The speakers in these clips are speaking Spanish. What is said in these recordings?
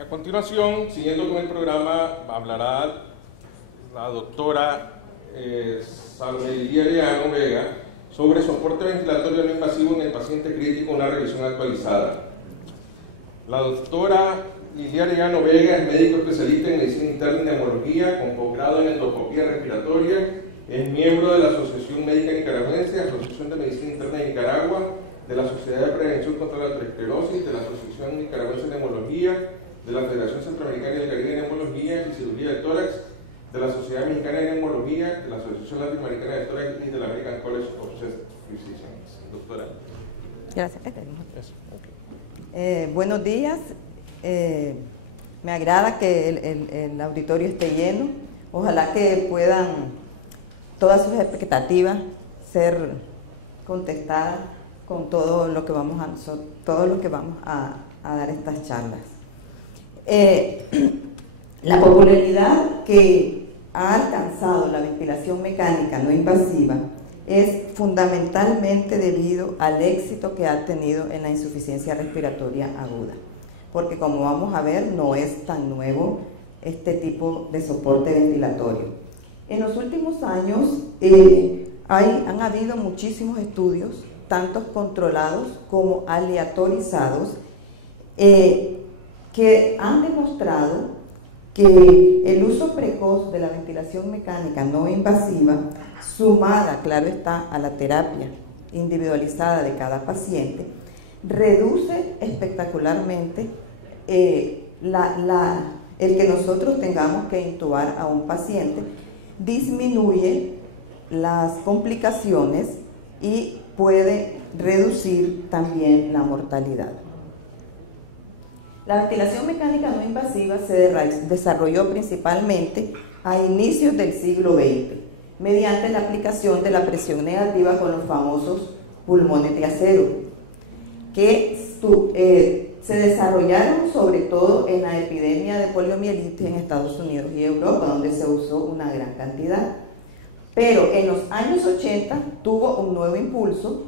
A continuación, siguiendo con el programa, hablará la doctora Salomé Lilia Arellano Vega sobre soporte ventilatorio no invasivo en el paciente crítico, una revisión actualizada. La doctora Lilia Arellano Vega es médico especialista en medicina interna y neumología con posgrado en endoscopía respiratoria, es miembro de la Asociación Médica Nicaragüense, Asociación de Medicina Interna de Nicaragua, de la Sociedad de Prevención contra la Aterosclerosis, de la Asociación Nicaragüense de Neumología, de la Federación Centroamericana y del Caribe de Neumología y Cirugía de Tórax, de la Sociedad Mexicana de Neumología, de la Asociación Latinoamericana de Tórax y de la American College of Physicians. Doctora. Gracias. Buenos días. Me agrada que el auditorio esté lleno. Ojalá que puedan todas sus expectativas ser contestadas con todo lo que vamos a dar estas charlas. La popularidad que ha alcanzado la ventilación mecánica no invasiva es fundamentalmente debido al éxito que ha tenido en la insuficiencia respiratoria aguda, porque como vamos a ver, no es tan nuevo este tipo de soporte ventilatorio. En los últimos años han habido muchísimos estudios, tanto controlados como aleatorizados, que han demostrado que el uso precoz de la ventilación mecánica no invasiva, sumada, claro está, a la terapia individualizada de cada paciente, reduce espectacularmente el que nosotros tengamos que intubar a un paciente, disminuye las complicaciones y puede reducir también la mortalidad. La ventilación mecánica no invasiva se desarrolló principalmente a inicios del siglo XX, mediante la aplicación de la presión negativa con los famosos pulmones de acero, que se desarrollaron sobre todo en la epidemia de poliomielitis en Estados Unidos y Europa, donde se usó una gran cantidad. Pero en los años 80 tuvo un nuevo impulso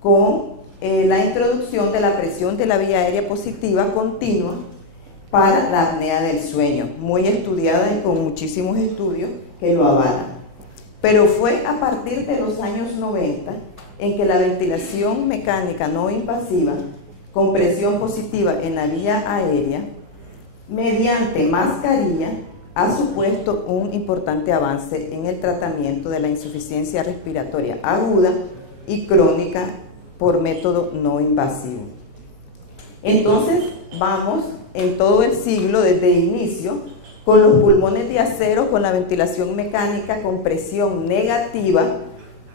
con la introducción de la presión de la vía aérea positiva continua para la apnea del sueño, muy estudiada y con muchísimos estudios que lo avalan. Pero fue a partir de los años 90 en que la ventilación mecánica no invasiva con presión positiva en la vía aérea, mediante mascarilla, ha supuesto un importante avance en el tratamiento de la insuficiencia respiratoria aguda y crónica por método no invasivo. Entonces vamos en todo el siglo desde el inicio con los pulmones de acero, con la ventilación mecánica con presión negativa,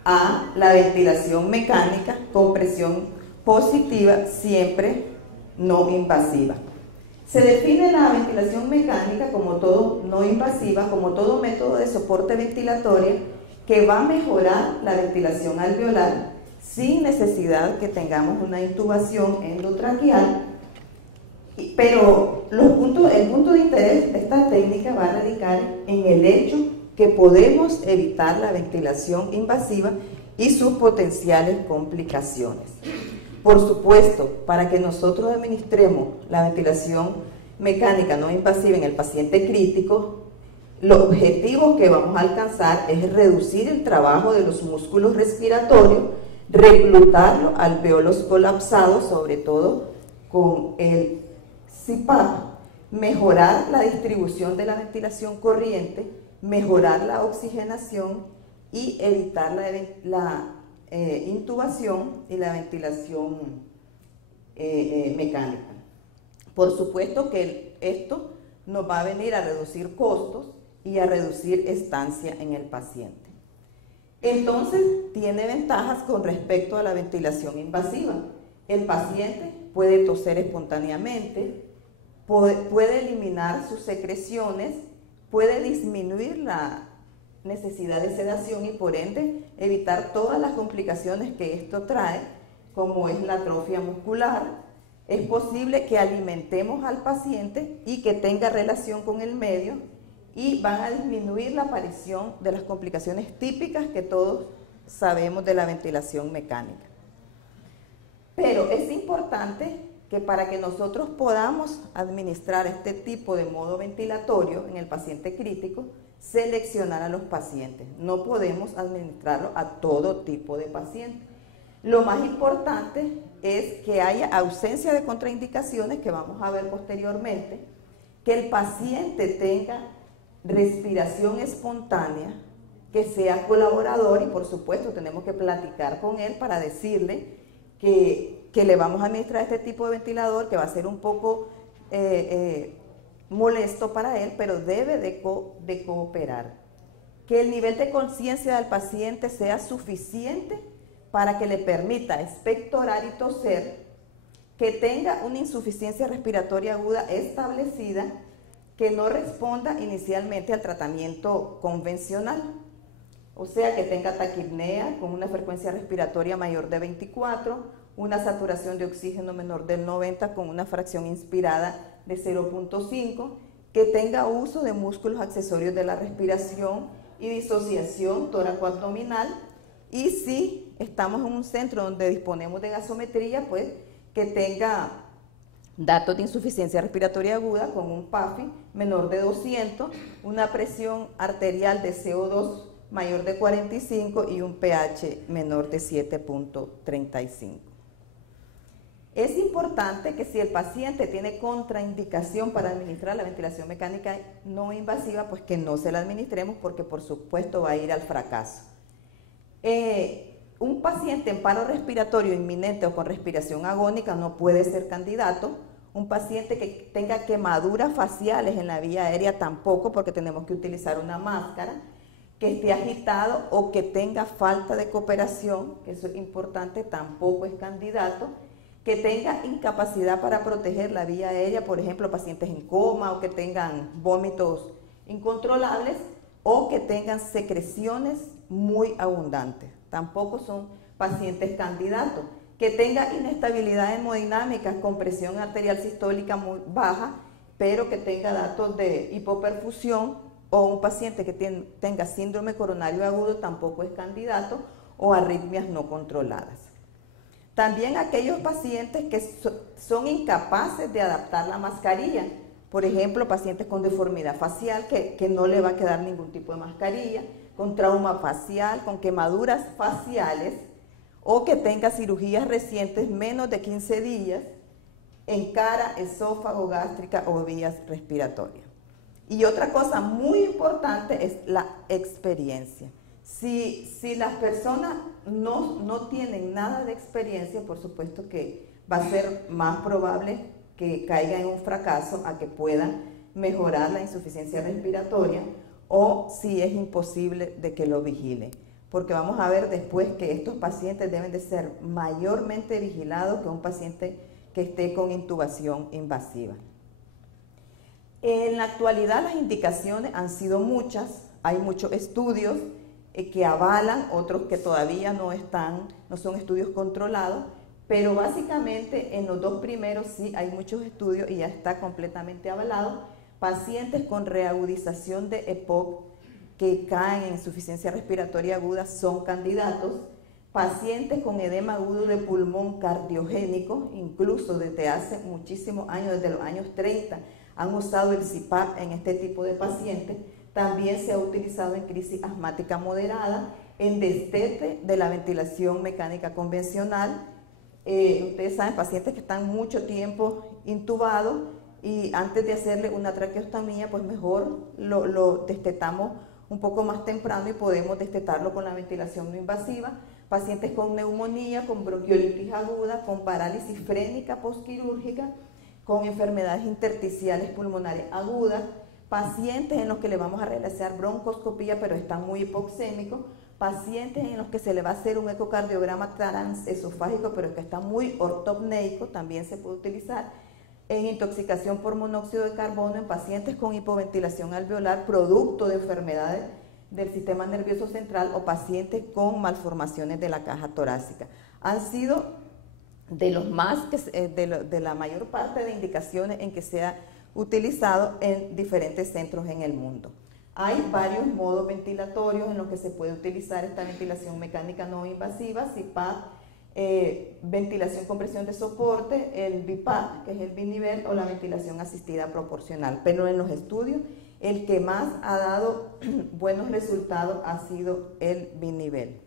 a la ventilación mecánica con presión positiva, siempre no invasiva. Se define la ventilación mecánica como todo no invasiva, como todo método de soporte ventilatorio que va a mejorar la ventilación alveolar sin necesidad que tengamos una intubación endotraqueal, pero el punto de interés de esta técnica va a radicar en el hecho que podemos evitar la ventilación invasiva y sus potenciales complicaciones. Por supuesto, para que nosotros administremos la ventilación mecánica no invasiva en el paciente crítico, los objetivos que vamos a alcanzar es reducir el trabajo de los músculos respiratorios, reclutar alvéolos colapsados, sobre todo con el CPAP, mejorar la distribución de la ventilación corriente, mejorar la oxigenación y evitar la intubación y la ventilación mecánica. Por supuesto que esto nos va a venir a reducir costos y a reducir estancia en el paciente. Entonces, tiene ventajas con respecto a la ventilación invasiva. El paciente puede toser espontáneamente, puede eliminar sus secreciones, puede disminuir la necesidad de sedación y por ende evitar todas las complicaciones que esto trae, como es la atrofia muscular. Es posible que alimentemos al paciente y que tenga relación con el medio y van a disminuir la aparición de las complicaciones típicas que todos sabemos de la ventilación mecánica. Pero es importante que para que nosotros podamos administrar este tipo de modo ventilatorio en el paciente crítico, seleccionar a los pacientes. No podemos administrarlo a todo tipo de pacientes. Lo más importante es que haya ausencia de contraindicaciones, que vamos a ver posteriormente, que el paciente tenga respiración espontánea, que sea colaborador y por supuesto tenemos que platicar con él para decirle que le vamos a administrar este tipo de ventilador, que va a ser un poco molesto para él, pero debe de cooperar. Que el nivel de conciencia del paciente sea suficiente para que le permita expectorar y toser, que tenga una insuficiencia respiratoria aguda establecida, que no responda inicialmente al tratamiento convencional, o sea, que tenga taquipnea con una frecuencia respiratoria mayor de 24, una saturación de oxígeno menor del 90 con una fracción inspirada de 0.5, que tenga uso de músculos accesorios de la respiración y disociación tóraco-abdominal, y si estamos en un centro donde disponemos de gasometría, pues que tenga datos de insuficiencia respiratoria aguda con un PAFI menor de 200, una presión arterial de CO2 mayor de 45 y un pH menor de 7.35. Es importante que si el paciente tiene contraindicación para administrar la ventilación mecánica no invasiva, pues que no se la administremos porque por supuesto va a ir al fracaso. Un paciente en paro respiratorio inminente o con respiración agónica no puede ser candidato. Un paciente que tenga quemaduras faciales en la vía aérea tampoco, porque tenemos que utilizar una máscara. Que esté agitado o que tenga falta de cooperación, que eso es importante, tampoco es candidato. Que tenga incapacidad para proteger la vía aérea, por ejemplo, pacientes en coma o que tengan vómitos incontrolables o que tengan secreciones muy abundantes. Tampoco son pacientes candidatos. Que tenga inestabilidad hemodinámica con presión arterial sistólica muy baja, pero que tenga datos de hipoperfusión, o un paciente que tenga síndrome coronario agudo tampoco es candidato, o arritmias no controladas. También aquellos pacientes que son incapaces de adaptar la mascarilla, por ejemplo, pacientes con deformidad facial que no le va a quedar ningún tipo de mascarilla, con trauma facial, con quemaduras faciales, o que tenga cirugías recientes menos de 15 días en cara, esófago, gástrica o vías respiratorias. Y otra cosa muy importante es la experiencia. Si las personas no tienen nada de experiencia, por supuesto que va a ser más probable que caigan en un fracaso a que puedan mejorar la insuficiencia respiratoria, o si es imposible de que lo vigile. Porque vamos a ver después que estos pacientes deben de ser mayormente vigilados que un paciente que esté con intubación invasiva. En la actualidad las indicaciones han sido muchas, hay muchos estudios que avalan, otros que todavía no son estudios controlados, pero básicamente en los dos primeros sí hay muchos estudios y ya está completamente avalado. Pacientes con reagudización de EPOC que caen en insuficiencia respiratoria aguda son candidatos. Pacientes con edema agudo de pulmón cardiogénico, incluso desde hace muchísimos años, desde los años 30, han usado el CPAP en este tipo de pacientes. También se ha utilizado en crisis asmática moderada, en destete de la ventilación mecánica convencional. Ustedes saben, pacientes que están mucho tiempo intubados y antes de hacerle una traqueostomía, pues mejor lo destetamos un poco más temprano y podemos destetarlo con la ventilación no invasiva. Pacientes con neumonía, con bronquiolitis aguda, con parálisis frénica postquirúrgica, con enfermedades intersticiales pulmonares agudas, pacientes en los que le vamos a realizar broncoscopía pero están muy hipoxémicos, pacientes en los que se le va a hacer un ecocardiograma transesofágico pero que está muy ortopneico, también se puede utilizar, en intoxicación por monóxido de carbono en pacientes con hipoventilación alveolar producto de enfermedades del sistema nervioso central o pacientes con malformaciones de la caja torácica. Han sido de los más, de la mayor parte de indicaciones en que se ha utilizado en diferentes centros en el mundo. Hay varios modos ventilatorios en los que se puede utilizar esta ventilación mecánica no invasiva, CPAP, ventilación con presión de soporte, el BiPAP, que es el binivel, o la ventilación asistida proporcional. Pero en los estudios, el que más ha dado buenos resultados ha sido el binivel.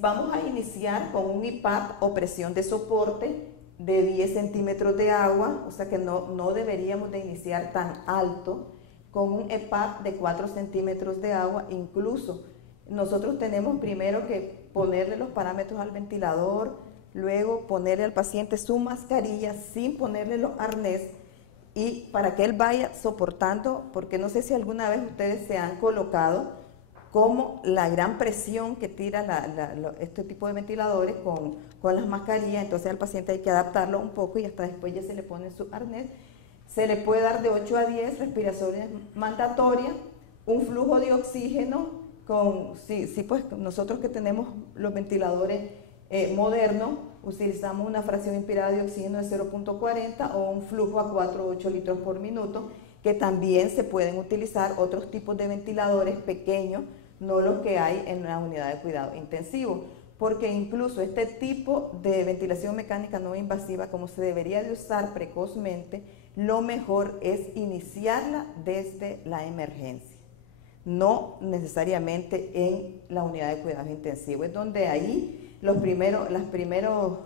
Vamos a iniciar con un IPAP o presión de soporte de 10 centímetros de agua, o sea que no deberíamos de iniciar tan alto, con un EPAP de 4 centímetros de agua. Incluso nosotros tenemos primero que ponerle los parámetros al ventilador, luego ponerle al paciente su mascarilla sin ponerle los arnés, y para que él vaya soportando, porque no sé si alguna vez ustedes se han colocado como la gran presión que tira este tipo de ventiladores con las mascarillas. Entonces al paciente hay que adaptarlo un poco y hasta después ya se le pone su arnés. Se le puede dar de 8 a 10 respiraciones mandatorias, un flujo de oxígeno pues nosotros que tenemos los ventiladores modernos, utilizamos una fracción inspirada de oxígeno de 0.40 o un flujo a 4 o 8 litros por minuto, que también se pueden utilizar otros tipos de ventiladores pequeños, no los que hay en una unidad de cuidado intensivo, porque incluso este tipo de ventilación mecánica no invasiva, como se debería de usar precozmente, lo mejor es iniciarla desde la emergencia, no necesariamente en la unidad de cuidado intensivo. Es donde ahí los primeros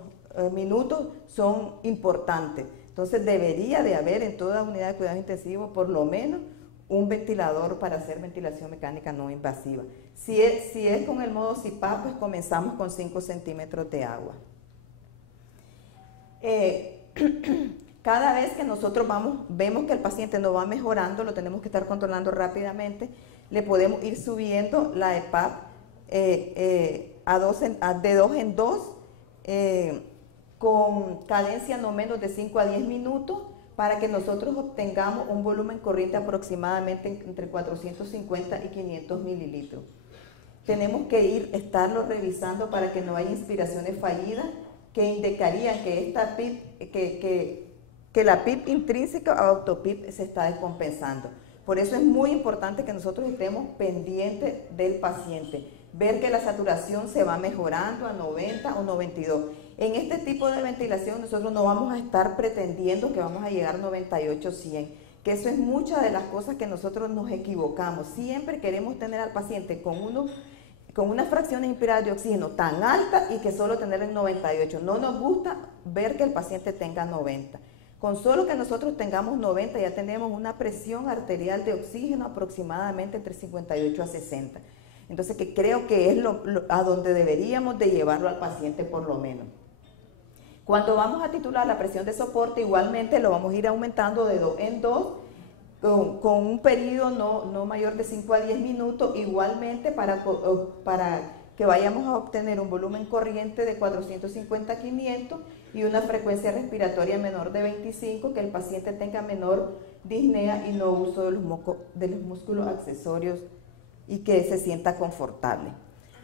minutos son importantes. Entonces debería de haber en toda unidad de cuidado intensivo por lo menos un ventilador para hacer ventilación mecánica no invasiva. Si es con el modo CPAP, pues comenzamos con 5 centímetros de agua. Cada vez que nosotros vemos que el paciente no va mejorando, lo tenemos que estar controlando rápidamente, le podemos ir subiendo la EPAP de 2 en 2, con cadencia no menos de 5 a 10 minutos, para que nosotros obtengamos un volumen corriente aproximadamente entre 450 y 500 mililitros. Tenemos que estarlo revisando para que no haya inspiraciones fallidas que indicarían que esta PIP, que la PIP intrínseca o autopip se está descompensando. Por eso es muy importante que nosotros estemos pendientes del paciente, ver que la saturación se va mejorando a 90 o 92. En este tipo de ventilación nosotros no vamos a estar pretendiendo que vamos a llegar a 98 100, que eso es muchas de las cosas que nosotros nos equivocamos. Siempre queremos tener al paciente con unas fracciones inspiradas de oxígeno tan altas y que solo tener en 98. No nos gusta ver que el paciente tenga 90. Con solo que nosotros tengamos 90 ya tenemos una presión arterial de oxígeno aproximadamente entre 58 a 60. Entonces que creo que es a donde deberíamos de llevarlo al paciente por lo menos. Cuando vamos a titular la presión de soporte, igualmente lo vamos a ir aumentando de 2 en 2, con un periodo no mayor de 5 a 10 minutos, igualmente para que vayamos a obtener un volumen corriente de 450 a 500 y una frecuencia respiratoria menor de 25, que el paciente tenga menor disnea y no uso de los músculos accesorios y que se sienta confortable.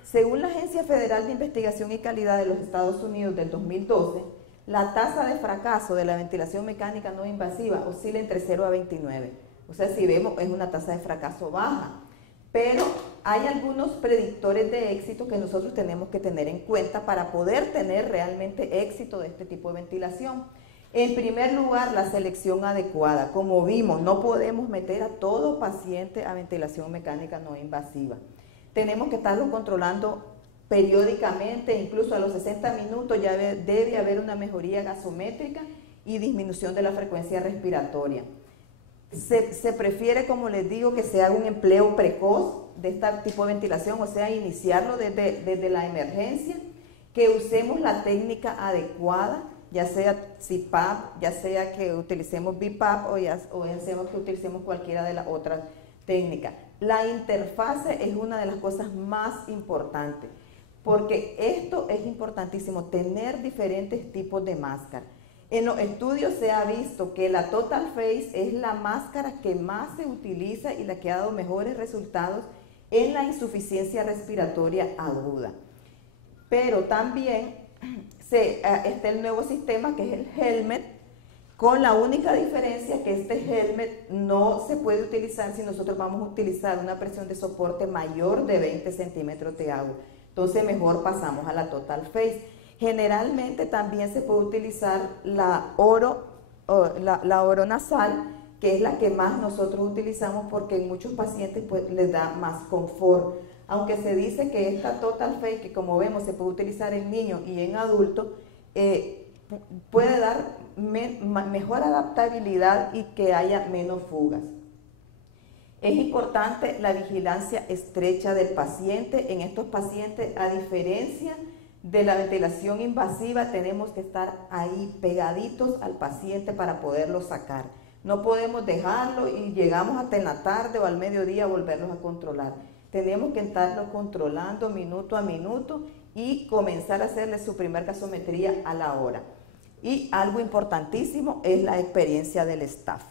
Según la Agencia Federal de Investigación y Calidad de los Estados Unidos del 2012, la tasa de fracaso de la ventilación mecánica no invasiva oscila entre 0 a 29. O sea, si vemos, es una tasa de fracaso baja. Pero hay algunos predictores de éxito que nosotros tenemos que tener en cuenta para poder tener realmente éxito de este tipo de ventilación. En primer lugar, la selección adecuada. Como vimos, no podemos meter a todo paciente a ventilación mecánica no invasiva. Tenemos que estarlo controlando periódicamente, incluso a los 60 minutos ya debe haber una mejoría gasométrica y disminución de la frecuencia respiratoria. Se prefiere, como les digo, que se haga un empleo precoz de este tipo de ventilación, o sea, iniciarlo desde la emergencia, que usemos la técnica adecuada, ya sea CPAP, ya sea que utilicemos BiPAP o ya sea que utilicemos cualquiera de las otras técnicas. La interfase es una de las cosas más importantes, porque esto es importantísimo, tener diferentes tipos de máscara. En los estudios se ha visto que la Total Face es la máscara que más se utiliza y la que ha dado mejores resultados en la insuficiencia respiratoria aguda. Pero también está el nuevo sistema, que es el helmet, con la única diferencia que este helmet no se puede utilizar si nosotros vamos a utilizar una presión de soporte mayor de 20 centímetros de agua. entonces mejor pasamos a la total phase. Generalmente también se puede utilizar la oronasal, que es la que más nosotros utilizamos porque en muchos pacientes pues, les da más confort. Aunque se dice que esta total phase, que como vemos se puede utilizar en niños y en adultos, puede dar mejor adaptabilidad y que haya menos fugas. Es importante la vigilancia estrecha del paciente. En estos pacientes, a diferencia de la ventilación invasiva, tenemos que estar ahí pegaditos al paciente para poderlo sacar. No podemos dejarlo y llegamos hasta en la tarde o al mediodía a volverlos a controlar. Tenemos que estarlo controlando minuto a minuto y comenzar a hacerle su primer gasometría a la hora. Y algo importantísimo es la experiencia del staff.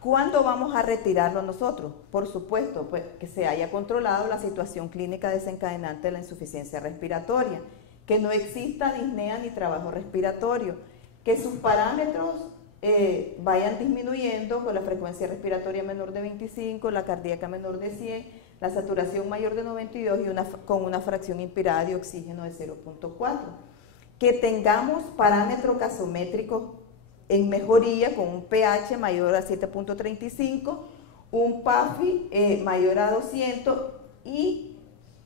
¿Cuándo vamos a retirarlo nosotros? Por supuesto, pues, que se haya controlado la situación clínica desencadenante de la insuficiencia respiratoria, que no exista disnea ni trabajo respiratorio, que sus parámetros vayan disminuyendo con la frecuencia respiratoria menor de 25, la cardíaca menor de 100, la saturación mayor de 92 y con una fracción inspirada de oxígeno de 0.4. Que tengamos parámetros gasométricos en mejoría con un pH mayor a 7.35, un PAFI mayor a 200 y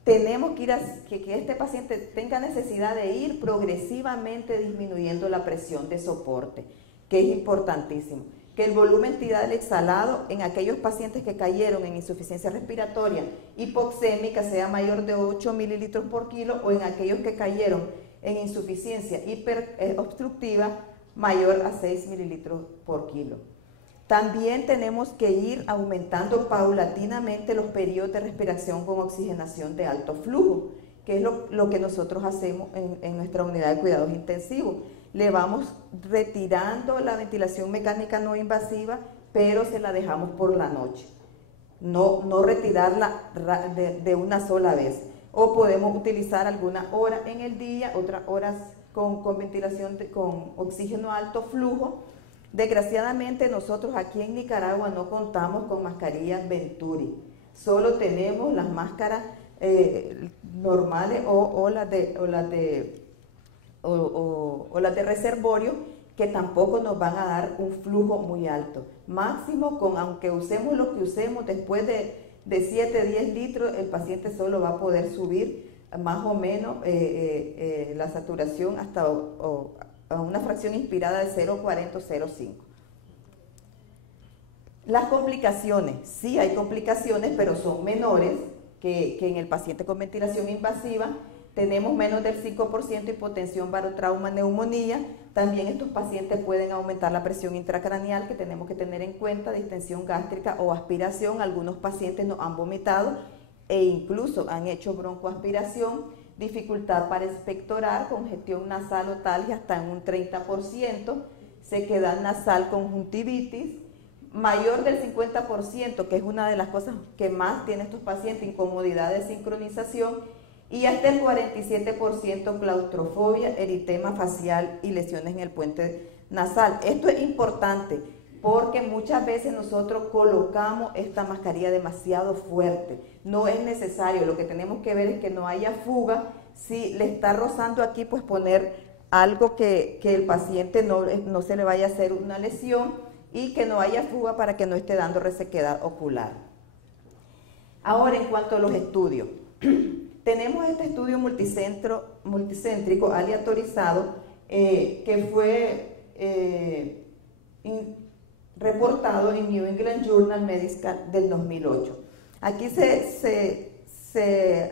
tenemos que que este paciente tenga necesidad de ir progresivamente disminuyendo la presión de soporte, que es importantísimo. Que el volumen tidal exhalado en aquellos pacientes que cayeron en insuficiencia respiratoria hipoxémica sea mayor de 8 mililitros por kilo o en aquellos que cayeron en insuficiencia hiperobstructiva mayor a 6 mililitros por kilo. También tenemos que ir aumentando paulatinamente los periodos de respiración con oxigenación de alto flujo, que es lo que nosotros hacemos en nuestra unidad de cuidados intensivos. Le vamos retirando la ventilación mecánica no invasiva, pero se la dejamos por la noche. No retirarla de una sola vez. O podemos utilizar algunas horas en el día, otras horas con ventilación con oxígeno a alto flujo. Desgraciadamente nosotros aquí en Nicaragua no contamos con mascarillas Venturi, solo tenemos las máscaras normales o las de reservorio, que tampoco nos van a dar un flujo muy alto. Máximo, aunque usemos lo que usemos, después de 7 a 10 litros, el paciente solo va a poder subir más o menos la saturación hasta a una fracción inspirada de 0,40 o 0,5. Las complicaciones, sí hay complicaciones, pero son menores que en el paciente con ventilación invasiva. Tenemos menos del 5% hipotensión, barotrauma, neumonía. También estos pacientes pueden aumentar la presión intracraneal, que tenemos que tener en cuenta, distensión gástrica o aspiración. Algunos pacientes nos han vomitado e incluso han hecho broncoaspiración, dificultad para expectorar, congestión nasal o talgia hasta en un 30%, sequedad nasal, conjuntivitis, mayor del 50%, que es una de las cosas que más tienen estos pacientes, incomodidad de sincronización, y hasta el 47% claustrofobia, eritema facial y lesiones en el puente nasal. Esto es importante porque muchas veces nosotros colocamos esta mascarilla demasiado fuerte. No es necesario, lo que tenemos que ver es que no haya fuga. Si le está rozando aquí, pues poner algo que el paciente no se le vaya a hacer una lesión y que no haya fuga para que no esté dando resequedad ocular. Ahora, en cuanto a los estudios, tenemos este estudio multicéntrico aleatorizado que fue reportado en New England Journal Medicine del 2008. Aquí se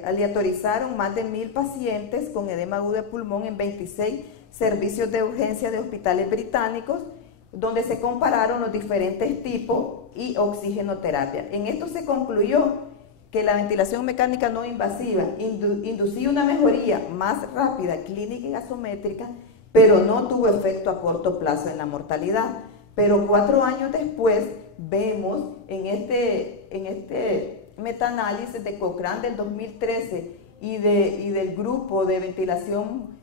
aleatorizaron más de 1000 pacientes con edema agudo de pulmón en 26 servicios de urgencia de hospitales británicos, donde se compararon los diferentes tipos y oxigenoterapia. En esto se concluyó que la ventilación mecánica no invasiva inducía una mejoría más rápida, clínica y gasométrica, pero no tuvo efecto a corto plazo en la mortalidad. Pero 4 años después vemos en este metaanálisis de Cochrane del 2013 y del grupo de ventilación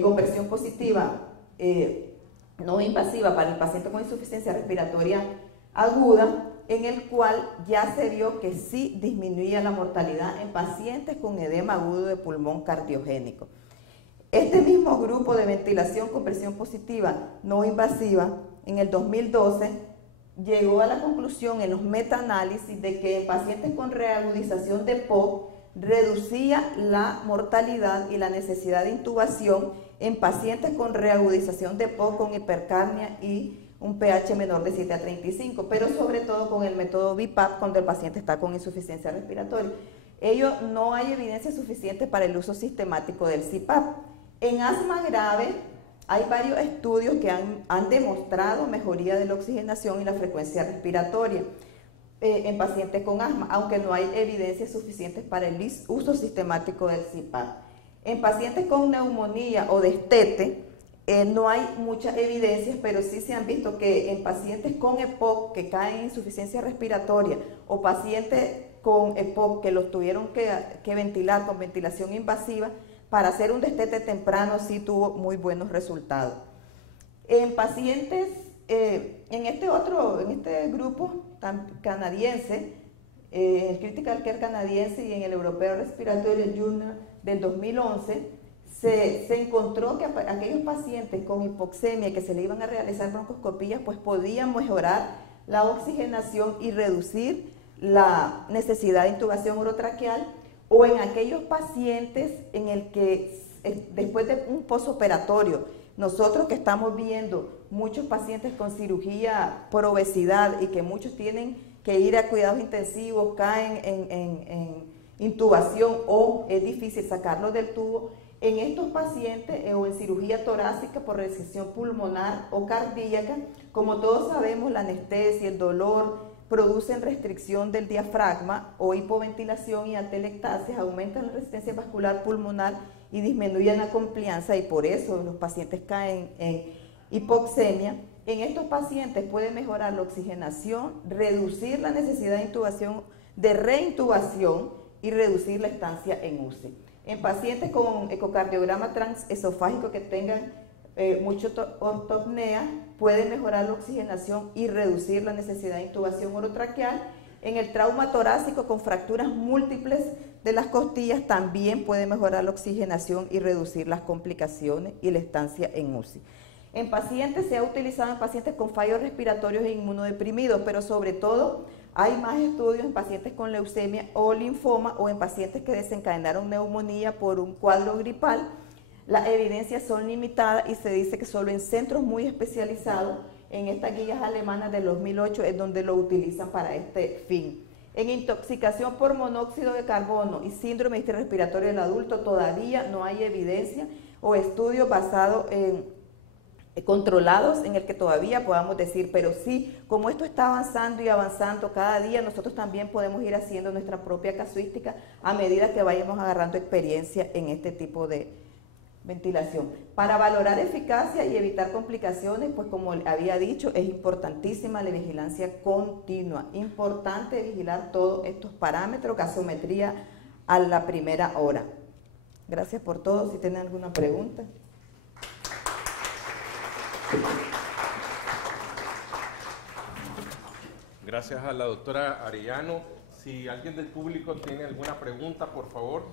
conversión positiva no invasiva para el paciente con insuficiencia respiratoria aguda, en el cual ya se vio que sí disminuía la mortalidad en pacientes con edema agudo de pulmón cardiogénico. Este mismo grupo de ventilación con presión positiva no invasiva, en el 2012, llegó a la conclusión en los metaanálisis de que en pacientes con reagudización de POC reducía la mortalidad y la necesidad de intubación en pacientes con reagudización de POC con hipercapnia y un pH menor de 7 a 35, pero sobre todo con el método BiPAP cuando el paciente está con insuficiencia respiratoria. Ello no hay evidencia suficiente para el uso sistemático del CPAP. En asma grave hay varios estudios que han demostrado mejoría de la oxigenación y la frecuencia respiratoria en pacientes con asma, aunque no hay evidencias suficientes para el uso sistemático del CPAP. En pacientes con neumonía o destete, no hay muchas evidencias, pero sí se han visto que en pacientes con EPOC que caen en insuficiencia respiratoria o pacientes con EPOC que los tuvieron que ventilar con ventilación invasiva, para hacer un destete temprano sí tuvo muy buenos resultados. En pacientes, en este grupo canadiense, el Critical Care canadiense y en el Europeo Respiratory Journal del 2011, se encontró que aquellos pacientes con hipoxemia que se le iban a realizar broncoscopías, pues podían mejorar la oxigenación y reducir la necesidad de intubación orotraqueal, o en aquellos pacientes en el que después de un posoperatorio, nosotros que estamos viendo muchos pacientes con cirugía por obesidad y que muchos tienen que ir a cuidados intensivos, caen en intubación o es difícil sacarlos del tubo, en estos pacientes o en cirugía torácica por resección pulmonar o cardíaca, como todos sabemos, la anestesia, el dolor, producen restricción del diafragma o hipoventilación y atelectasis, aumentan la resistencia vascular pulmonar y disminuyen la complianza y por eso los pacientes caen en hipoxemia. En estos pacientes puede mejorar la oxigenación, reducir la necesidad de intubación, de reintubación y reducir la estancia en UCI. En pacientes con ecocardiograma transesofágico que tengan mucha ortopnea, puede mejorar la oxigenación y reducir la necesidad de intubación orotraqueal. En el trauma torácico con fracturas múltiples de las costillas también puede mejorar la oxigenación y reducir las complicaciones y la estancia en UCI. En pacientes se ha utilizado en pacientes con fallos respiratorios e inmunodeprimidos, pero sobre todo hay más estudios en pacientes con leucemia o linfoma o en pacientes que desencadenaron neumonía por un cuadro gripal. Las evidencias son limitadas y se dice que solo en centros muy especializados, en estas guías alemanas del 2008, es donde lo utilizan para este fin. En intoxicación por monóxido de carbono y síndrome respiratorio del adulto todavía no hay evidencia o estudios basados en controlados en el que todavía podamos decir, pero sí, como esto está avanzando y avanzando cada día, nosotros también podemos ir haciendo nuestra propia casuística a medida que vayamos agarrando experiencia en este tipo de ventilación. Para valorar eficacia y evitar complicaciones, pues como había dicho, es importantísima la vigilancia continua, importante vigilar todos estos parámetros, gasometría a la primera hora. Gracias por todo, si tienen alguna pregunta. Gracias a la doctora Arellano. Si alguien del público tiene alguna pregunta, por favor.